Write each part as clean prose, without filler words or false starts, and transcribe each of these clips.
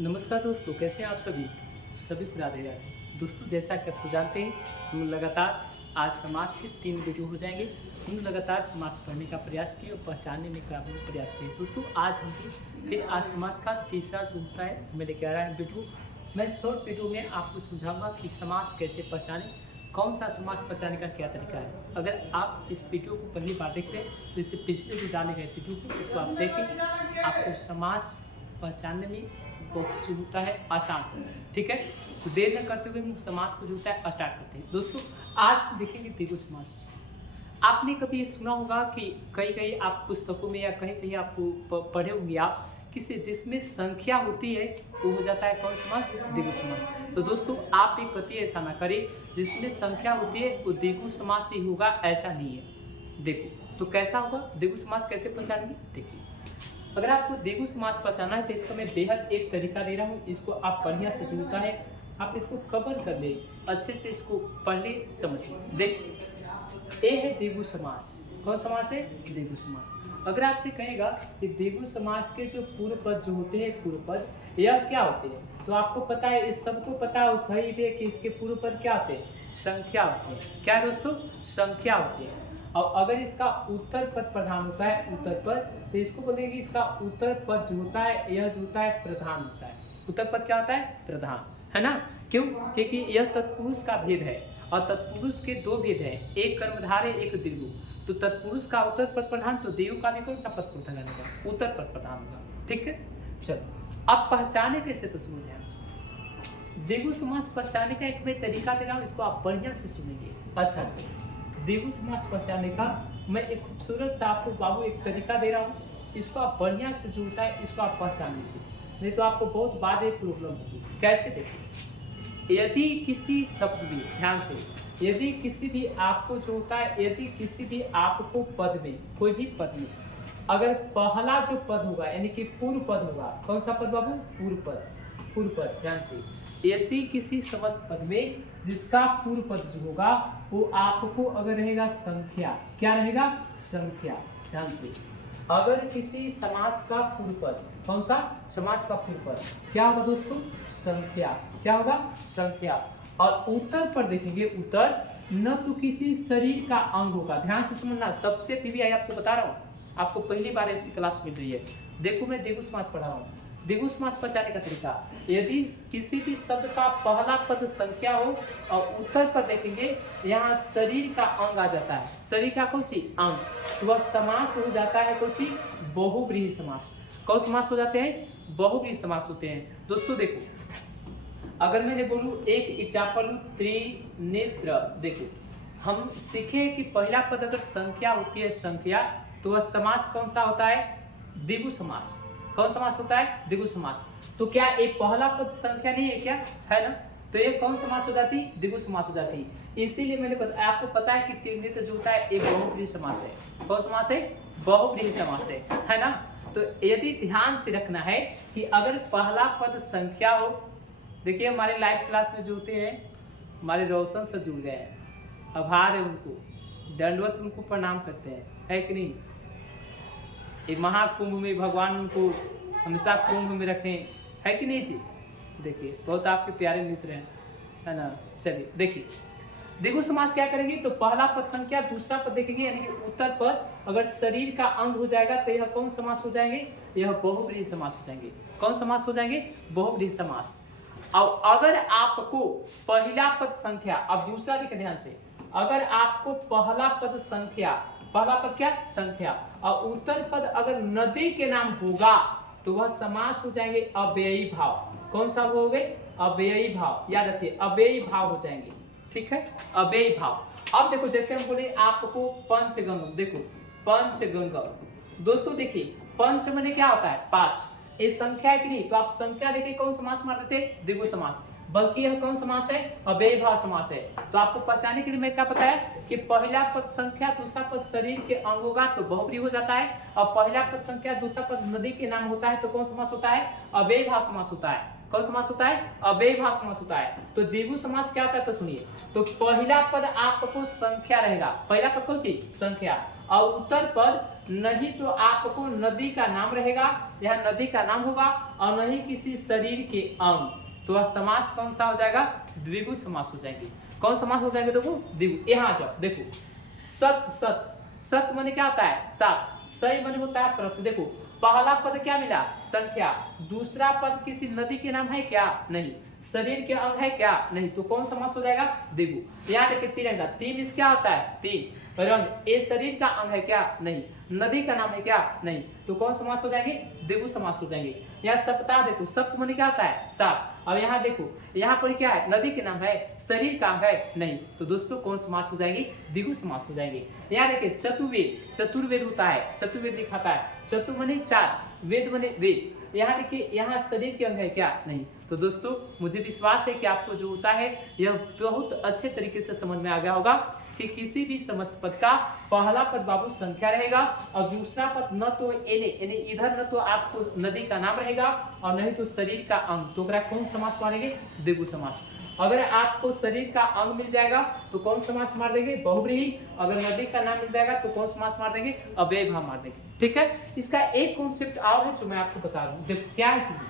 नमस्कार दोस्तों, कैसे हैं आप सभी को राधे राधे। दोस्तों, जैसा कि आप जानते हैं, हम लोग लगातार आज समाज के 3 वीडियो हो जाएंगे। हम लोग लगातार समाज पढ़ने का प्रयास किए और पहचानने का भी प्रयास किए। दोस्तों, आज हम फिर आज समाज का तीसरा जो होता है मैं लेके आ रहा है वीडियो। मैं शॉर्ट वीडियो में आपको समझाऊंगा कि समाज कैसे पहचाने, कौन सा समाज पहचानने का क्या तरीका है। अगर आप इस वीडियो को पहली बार देख रहे हैं तो इससे पिछले जो डाले गए वीडियो को उसको आप देखें, आपको समाज पहचानने में बहुत जो होता है आसान। ठीक है, तो देर न करते हुए हम समाज को जो होता है स्टार्ट करते हैं। दोस्तों, आज हम देखेंगे देगू समाज। आपने कभी ये सुना होगा कि कहीं कहीं आप पुस्तकों में या कहीं कहीं आपको पढ़े होंगे आप किसी जिसमें संख्या होती है वो हो जाता है कौन समाज? देगू समाज। तो दोस्तों, आप एक कति ऐसा ना करें जिसमें संख्या होती है वो देगू समाज से ही होगा, ऐसा नहीं है। देखो तो कैसा होगा, देगू समाज कैसे पहचानेंगे देखिए। अगर आपको देगू समाज पहचाना है तो इसका मैं बेहद एक तरीका दे रहा हूँ, इसको आप बढ़िया से जो होता है आप इसको कवर कर ले, अच्छे से इसको पढ़ ले, समझिए। देख, ये है देगू समाज। कौन समाज है? देगू समाज। अगर आपसे कहेगा कि देगू समाज के जो पूर्व पद जो होते हैं, पूर्व पद यह क्या होते हैं, तो आपको पता है, इस सबको पता है, सही भी है कि इसके पूर्व पद क्या होते हैं? संख्या होती है। क्या दोस्तों? संख्या होती है। और अगर इसका उत्तर पद प्रधान होता है, उत्तर पद, तो इसको बोलेंगे कि इसका उत्तर पद जो होता है यह जो होता है प्रधान होता है। उत्तर पद क्या होता है? प्रधान, है ना? क्यों? क्योंकि यह तत्पुरुष का भेद है और तत्पुरुष के दो भेद है, एक कर्मधारय एक दीर्घु। तो तत्पुरुष का उत्तर पद प्रधान, तो देव का भी कौन सा पद प्रधान होगा? उत्तर पद प्रधान होगा। ठीक है, चलो अब पहचाने कैसे, तो सुनो ध्यान से। देगू समाज पहचाने का एक मैं तरीका दे रहा हूँ, इसको आप बढ़िया से सुनेंगे, अच्छा से। देगू समाज पहचानने का मैं एक खूबसूरत सा आपको बाबू एक तरीका दे रहा हूँ, इसको आप बढ़िया से जो होता है इसको आप पहचान लीजिए, नहीं तो आपको बहुत बाद एक प्रॉब्लम होगी। कैसे? देखिए, यदि किसी शब्द में, ध्यान से, यदि किसी भी आपको जो होता है, यदि किसी भी आपको पद में, कोई भी पद में अगर पहला जो पद होगा यानी कि पूर्व पद होगा, कौन सा पद बाबू? पूर्व पद। पूर्व पद, ध्यान से, यदि किसी समस्त पद में जिसका पूर्व पद जो होगा वो आपको अगर रहेगा संख्या, क्या रहेगा? संख्या। ध्यान से, अगर किसी समास का पूर्व पद, कौन सा? समास का पूर्व पद क्या होगा दोस्तों? संख्या। क्या होगा? संख्या। और उत्तर पर देखेंगे, उत्तर न तो किसी शरीर का अंग होगा। ध्यान से समझना, सबसे पीवीआई आपको बता रहा हूँ, आपको पहली बार ऐसी क्लास मिल रही है। देखो, मैं देगू समाज पढ़ा रहा हूँ। देगू समाज पहचाने का तरीका, यदि किसी भी शब्द का पहला पद संख्या हो और उत्तर पर देखेंगे यहाँ शरीर का अंग आ जाता है, शरीर का कौन सी? अंग, तो वह समास हो जाता है कौन सी? बहुव्रीहि समास। कौन समास हो जाते हैं? बहुव्रीहि समास होते हैं। दोस्तों देखो, अगर मैंने बोलूं एक एग्जाम्पल त्रिनेत्र, देखो हम सीखे कि पहला पद अगर संख्या होती है, संख्या, तो वह समास कौन सा होता है? द्विगु समास। कौन समास होता है? द्विगु समास। तो क्या एक पहला पद संख्या नहीं है क्या? है ना? तो ये कौन समास हो जाती? द्विगु समास हो जाती। इसीलिए मैंने आपको पता है कि त्रिनेत्र जो होता है एक बहुव्रीहि समास है। कौन समास है? बहुव्रीहि समास है ना? तो यदि ध्यान से रखना है कि अगर पहला पद संख्या हो, देखिए हमारे लाइव क्लास में जो होते हैं हमारे रोशन से जुड़ गए हैं, आभार है उनको, दंडवत उनको प्रणाम करते हैं, है कि नहीं? ये महाकुंभ में भगवान उनको हमेशा कुंभ में रखें, है कि नहीं जी? देखिए, बहुत आपके प्यारे मित्र हैं, है ना? चलिए देखिए, देगू समास क्या करेंगे, तो पहला पद संख्या, दूसरा पद देखेंगे यानी कि उत्तर पद अगर शरीर का अंग हो जाएगा तो यह कौन समास हो जाएंगे? यह बहुव्रीहि समास हो जाएंगे। कौन समास हो जाएंगे? बहुव्रीहि समास। और अगर आपको पहला पद संख्या, अब दूसरा देखिए ध्यान से, अगर आपको पहला पद संख्या, पहला पद क्या? संख्या, और उत्तर पद अगर नदी के नाम होगा तो वह समास हो जाएंगे अव्ययी भाव। कौन सा हो गए? अव्ययी भाव। याद रखिए, अव्ययी भाव हो जाएंगे। ठीक है, अव्ययी भाव। अब देखो, जैसे हम बोले आपको पंचगंगम, देखो पंचगंगम, दोस्तों देखिए पंच माने क्या होता है? 5। ये संख्या है कि नहीं? तो आप संख्या लेके कौन समास मार देते? द्विगु समास। बल्कि यह कौन समास है? अव्ययी भाव समास है। तो आपको पहचाने के लिए मैं क्या बताया कि पहला पद संख्या, दूसरा पद शरीर के अंग होगा तो बहुव्रीहि हो जाता है, और पहला पद संख्या, दूसरा पद नदी के नाम होता है तो कौन समास होता है? अव्ययी भाव समास होता है। कौन समास होता है? अव्ययी भाव समास होता है। तो द्विगु समास क्या होता है, तो सुनिए, तो पहला पद आपको संख्या रहेगा, पहला पद कौन सी? संख्या, और उत्तर पद नहीं तो आपको नदी का नाम रहेगा, यह नदी का नाम होगा, और नहीं किसी शरीर के अंग, तो वह समास कौन सा हो जाएगा? द्विगु समास हो जाएंगे। कौन समास हो जाएंगे? देखो द्विगु। यहाँ आ जाओ, देखो सत सत सत माने क्या होता है? सात। सही माने होता है प्रति। देखो पहला पद क्या मिला? संख्या। दूसरा पद किसी नदी के नाम है क्या? नहीं। शरीर के अंग है क्या? नहीं। तो कौन समास हो जाएगा? द्विगु। यहाँ देखिए तिरंगा, तीन इस क्या होता है? तीन। रंग, ये शरीर का अंग है क्या? नहीं। नदी का नाम है क्या? नहीं। तो कौन समास हो जाएंगे? द्विगु समास हो जाएंगे। यहाँ सप्ताह देखो, सप्त माने क्या होता है? सात। और यहाँ देखो, यहाँ पर क्या है? नदी के नाम है, शरीर का अंग है नहीं। तो दोस्तों कौन समास हो जाएंगे? द्विगु समास हो जाएंगे। यहाँ देखिए चतुर्वेद, चतुर्वेद होता है, चतुर्वेद दिखाता है। चतु माने चार, वेद माने वेद। यहाँ देखिए, यहाँ शरीर के अंग है क्या? नहीं। तो दोस्तों मुझे विश्वास है कि आपको जो होता है यह बहुत अच्छे तरीके से समझ में आ गया होगा कि किसी भी समस्त पद का पहला पद बाबू संख्या रहेगा और दूसरा पद न तो एने यानी इधर न तो आपको नदी का नाम रहेगा और नहीं तो शरीर का अंग। तो कौन समास मारेंगे? द्विगु समास। अगर आपको शरीर का अंग मिल जाएगा तो कौन समास मार देंगे? बहुब्रीहि। अगर नदी का नाम मिल जाएगा तो कौन समास मार देंगे? अव्ययभाव मार देंगे। ठीक है। इसका एक कॉन्सेप्ट और है जो मैं आपको बता रहा हूँ। देखो क्या है इसमें,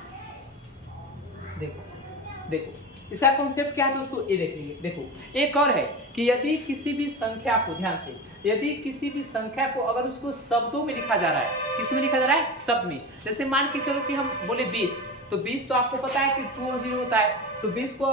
देखो देखो इसका कॉन्सेप्ट क्या है दोस्तों, ये देखेंगे। देखो एक और है कि यदि किसी भी संख्या को, ध्यान से, यदि किसी भी संख्या को अगर उसको शब्दों में लिखा जा रहा है, किस में लिखा जा रहा है? शब्द में। जैसे मान के चलो कि हम बोले 20, तो 20 तो आपको पता है कि 2 और 0 होता है। तो 20 को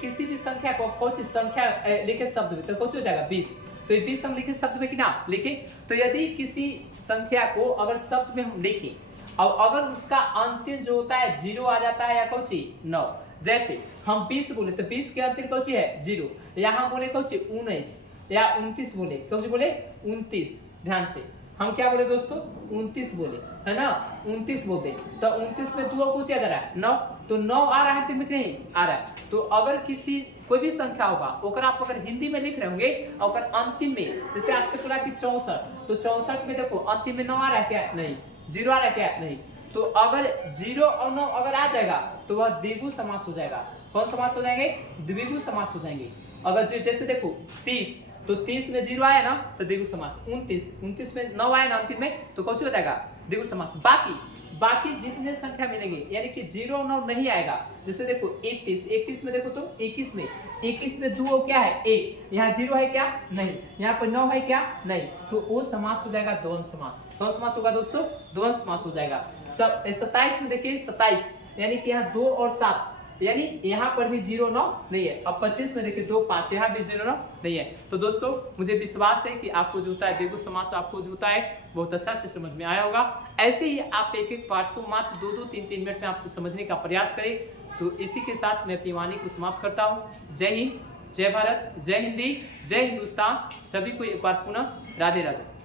किसी भी संख्या को कौन सी संख्या लिखे शब्द में, तो कौन सी हो जाएगा? 20। तो ये 20 हम लिखे शब्द में कि ना लिखे? तो यदि किसी संख्या को अगर शब्द में हम लिखे और अगर उसका अंतिम जो होता है 0 आ जाता है या कौन सी 9, जैसे हम 20 बोले तो 20 के अंतिम कौन सी है? 0। यहाँ बोले कौन सी 19 या 29 बोले, कौन सी बोले? 29। ध्यान से हम क्या बोले दोस्तों? 29 बोले, है ना? 29 बोलते, तो 29 में 2 पूछ जा रहा है 9, तो 9 आ रहा है, नहीं आ रहा है। तो अगर किसी कोई भी संख्या होगा ओकर आप अगर हिंदी में लिख रहे होंगे और अंतिम में, जैसे आपसे बोला कि 64, तो 64 में देखो अंतिम में 9 आ रहा है क्या? नहीं। 0 आ रहा है क्या? नहीं। तो अगर 0 और 9 अगर आ जाएगा तो वह द्विगु समास हो जाएगा। कौन समास हो जाएंगे? द्विगु समास हो जाएंगे। अगर जैसे देखो 30, तो 30 में 0 आया ना तो द्विगु समास। 29 में 9 आया ना अंतिम में, तो कौन सी हो जाएगा? द्विगु समास। बाकी जितने संख्या मिलेंगे यानी कि 0 और 9 नहीं आएगा। जैसे देखो 31 में देखो तो 21 में 2 क्या है? 1। यहाँ 0 है क्या? नहीं। यहाँ पर 9 है क्या? नहीं। तो वो समास हो जाएगा द्वंद्व समास। कौन समास होगा दोस्तों? द्वंद्व समास हो जाएगा। 27 में देखिए 27 यानी कि यहाँ 2 और 7, यानी यहाँ पर भी 0 9 नहीं है। अब 25 में देखिए 2 5, यहाँ भी 0 9 नहीं है। तो दोस्तों मुझे विश्वास है कि आपको जो होता है द्विगु समास आपको जो होता है बहुत अच्छा से समझ में आया होगा। ऐसे ही आप एक एक पार्ट को मात्र 2-2 3-3 मिनट में आपको समझने का प्रयास करें। तो इसी के साथ मैं अपनी वाणी को समाप्त करता हूँ। जय हिंद, जय भारत, जय हिंदी, जय हिंदुस्तान। सभी को एक बार पुनः राधे राधे।